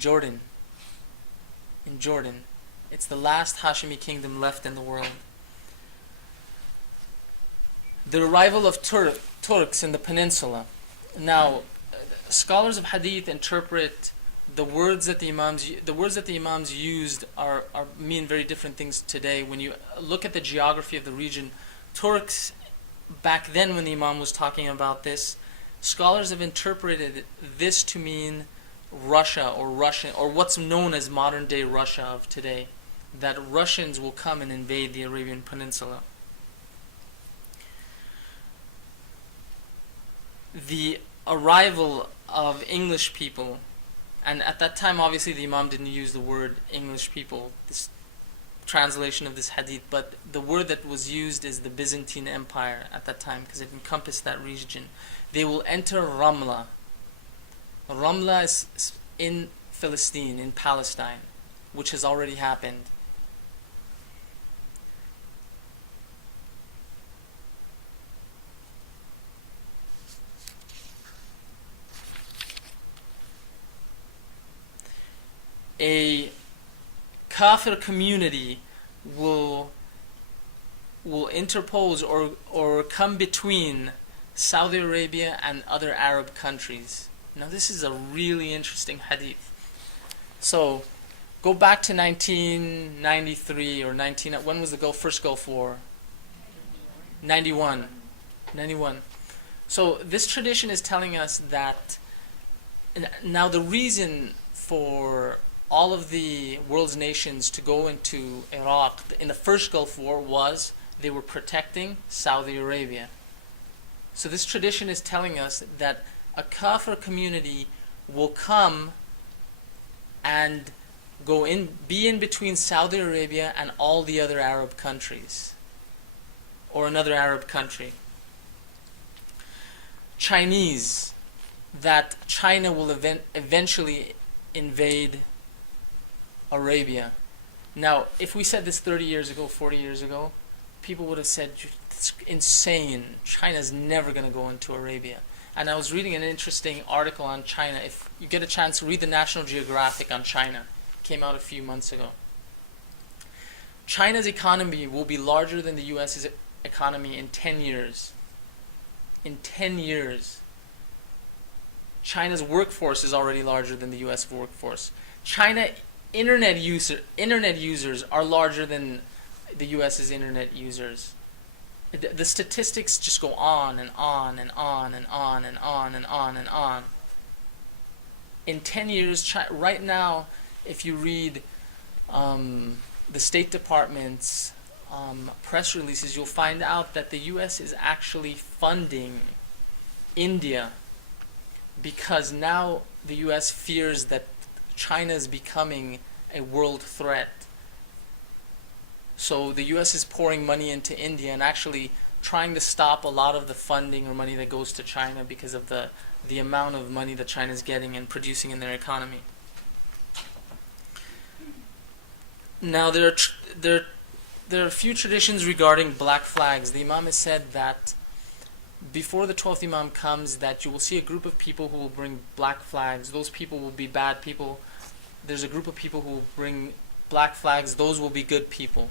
Jordan. In Jordan. It's the last Hashemi kingdom left in the world. The arrival of Turks in the peninsula. Now, scholars of hadith interpret the words that the imams used are mean very different things today. When you look at the geography of the region, Turks back then when the imam was talking about this, scholars have interpreted this to mean Russia or Russian, or what's known as modern day Russia of today, that Russians will come and invade the Arabian Peninsula. The arrival of English people, and at that time obviously the imam didn't use the word English people, this translation of this hadith, but the word that was used is the Byzantine Empire at that time, because it encompassed that region. They will enter Ramla. Ramla is in Palestine, in Palestine, which has already happened. A Kafir community will interpose or come between Saudi Arabia and other Arab countries. Now this is a really interesting hadith. So go back to 1993 or when was the first Gulf War? 91. So this tradition is telling us that now the reason for all of the world's nations to go into Iraq in the first Gulf War was they were protecting Saudi Arabia. So this tradition is telling us that a Kafir community will come and be in between Saudi Arabia and all the other Arab countries, or another Arab country. Chinese, that China will eventually invade Arabia. Now, if we said this 30 years ago, 40 years ago, people would have said, it's insane. China's never going to go into Arabia. And I was reading an interesting article on China. If you get a chance, read the National Geographic on China. It came out a few months ago. China's economy will be larger than the U.S.'s economy in 10 years. In 10 years. China's workforce is already larger than the U.S. workforce. China internet users are larger than the U.S.'s internet users. The statistics just go on and on and on and on and on and on and on. In 10 years, right now, if you read the State Department's press releases, you'll find out that the U.S. is actually funding India because now the U.S. fears that China is becoming a world threat. So the U.S. is pouring money into India and actually trying to stop a lot of the funding or money that goes to China because of the amount of money that China is getting and producing in their economy. Now there are a few traditions regarding black flags. The Imam has said that before the 12th Imam comes, that you will see a group of people who will bring black flags. Those people will be bad people. There's a group of people who will bring black flags. Those will be good people.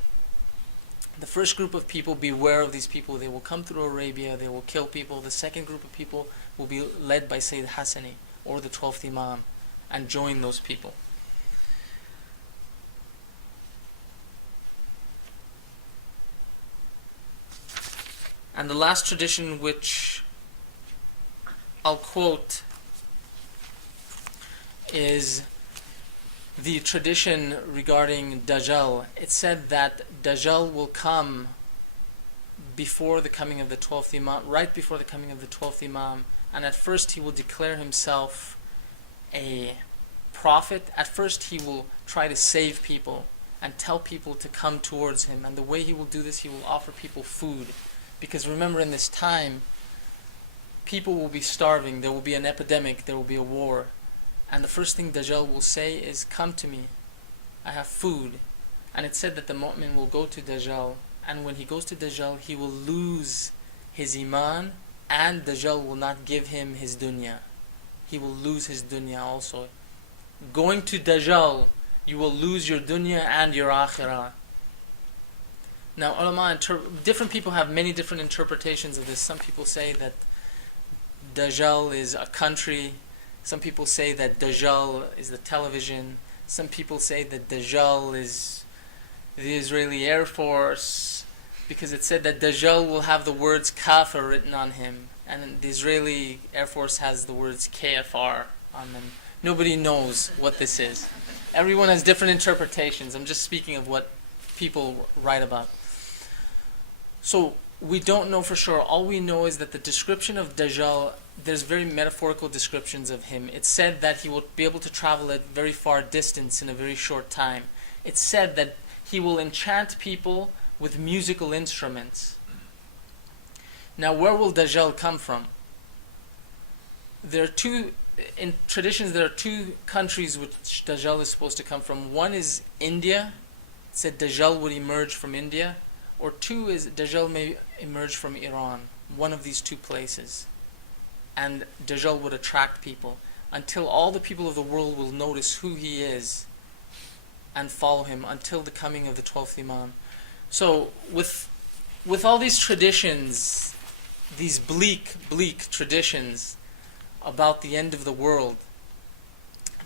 The first group of people, beware of these people. They will come through Arabia. They will kill people. The second group of people will be led by Sayyid Hassani or the 12th Imam and join those people. And the last tradition which I'll quote is the tradition regarding Dajjal. It said that Dajjal will come before the coming of the 12th Imam, right before the coming of the 12th Imam, and at first he will declare himself a prophet. At first he will try to save people and tell people to come towards him, and the way he will do this, he will offer people food. Because remember, in this time, people will be starving, there will be an epidemic, there will be a war. And the first thing Dajjal will say is, come to me, I have food. And it said that the mu'min will go to Dajjal, and when he goes to Dajjal, he will lose his iman, and Dajjal will not give him his dunya. He will lose his dunya also. going to Dajjal, you will lose your dunya and your akhirah. Now, ulama, different people have many different interpretations of this. Some people say that Dajjal is a country. Some people say that Dajjal is the television. Some people say that Dajjal is the Israeli Air Force, because it said that Dajjal will have the words Kawther written on him, and the Israeli Air Force has the words KFR on them. Nobody knows what this is. Everyone has different interpretations. I'm just speaking of what people write about. So we don't know for sure. All we know is that the description of Dajjal, there's very metaphorical descriptions of him. It's said that he will be able to travel a very far distance in a very short time. It's said that he will enchant people with musical instruments. Now, where will Dajjal come from? In traditions, there are two countries which Dajjal is supposed to come from. One is India. It said Dajjal would emerge from India. Or two is Dajjal may emerge from Iran. One of these two places. And Dajjal would attract people until all the people of the world will notice who he is and follow him until the coming of the 12th Imam. So with all these traditions, these bleak traditions about the end of the world,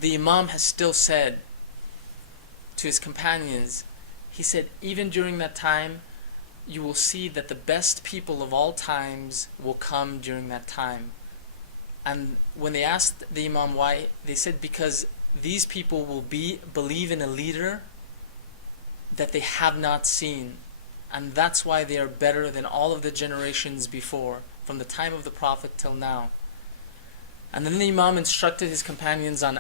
the Imam has still said to his companions, he said, even during that time, you will see that the best people of all times will come during that time. And when they asked the Imam why, they said because these people will believe in a leader that they have not seen. And that's why they are better than all of the generations before, from the time of the Prophet till now. And then the Imam instructed his companions on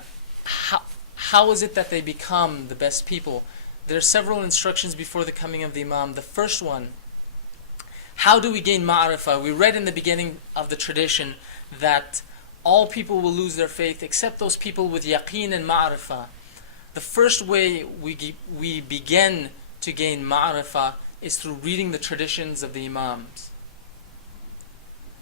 how is it that they become the best people. There are several instructions before the coming of the Imam. The first one, how do we gain ma'rifah? We read in the beginning of the tradition that all people will lose their faith except those people with yaqeen and ma'rifah. The first way we begin to gain ma'rifah is through reading the traditions of the Imams.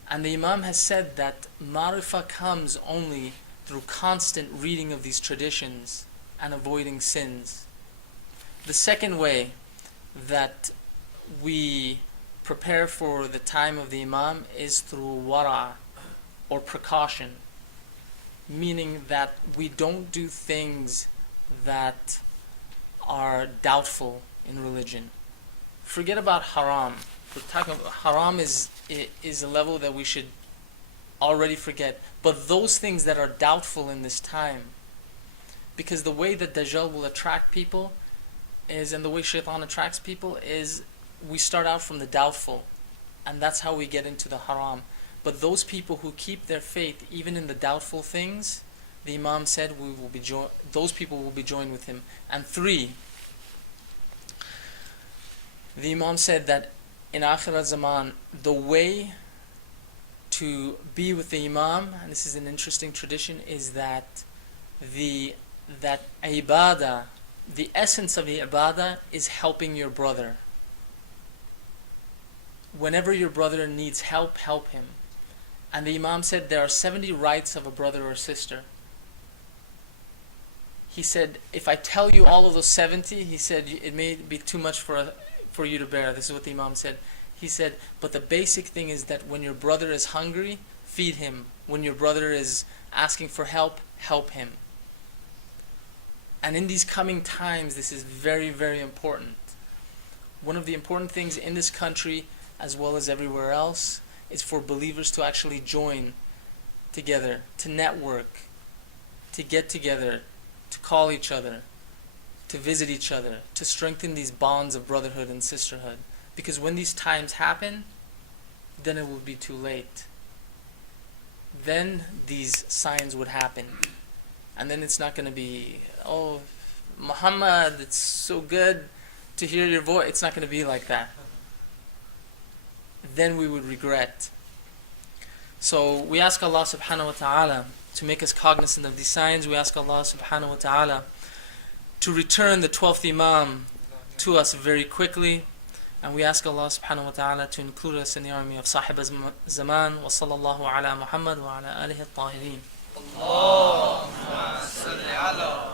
And the Imam has said that ma'rifah comes only through constant reading of these traditions and avoiding sins. The second way that we prepare for the time of the Imam is through wara, or precaution, meaning that we don't do things that are doubtful in religion. Forget about haram. We're talking about haram is a level that we should already forget. But those things that are doubtful in this time, because the way that Dajjal will attract people is, and the way Shaitan attracts people is, we start out from the doubtful, and that's how we get into the haram. But those people who keep their faith even in the doubtful things, the Imam said those people will be joined with him. And three, the Imam said that in Akhirat Zaman, the way to be with the Imam, and this is an interesting tradition, is that that ibadah, the essence of the ibadah is helping your brother. Whenever your brother needs help, help him. And the Imam said there are 70 rights of a brother or sister. He said, if I tell you all of those 70, he said, it may be too much for you to bear. This is what the Imam said. He said, but the basic thing is that when your brother is hungry, feed him. When your brother is asking for help, help him. And in these coming times, this is very, very important. One of the important things in this country, as well as everywhere else, is for believers to actually join together, to network, to get together, to call each other, to visit each other, to strengthen these bonds of brotherhood and sisterhood. Because when these times happen, then it will be too late. Then these signs would happen. And then it's not going to be, oh, Muhammad, it's so good to hear your voice. It's not going to be like that. Then we would regret. So we ask Allah subhanahu wa ta'ala to make us cognizant of these signs. We ask Allah subhanahu wa ta'ala to return the 12th Imam to us very quickly. And we ask Allah subhanahu wa ta'ala to include us in the army of Sahib Zaman. Wa sallallahu ala Muhammad wa ala alihi at-tahirin. اللهم صل على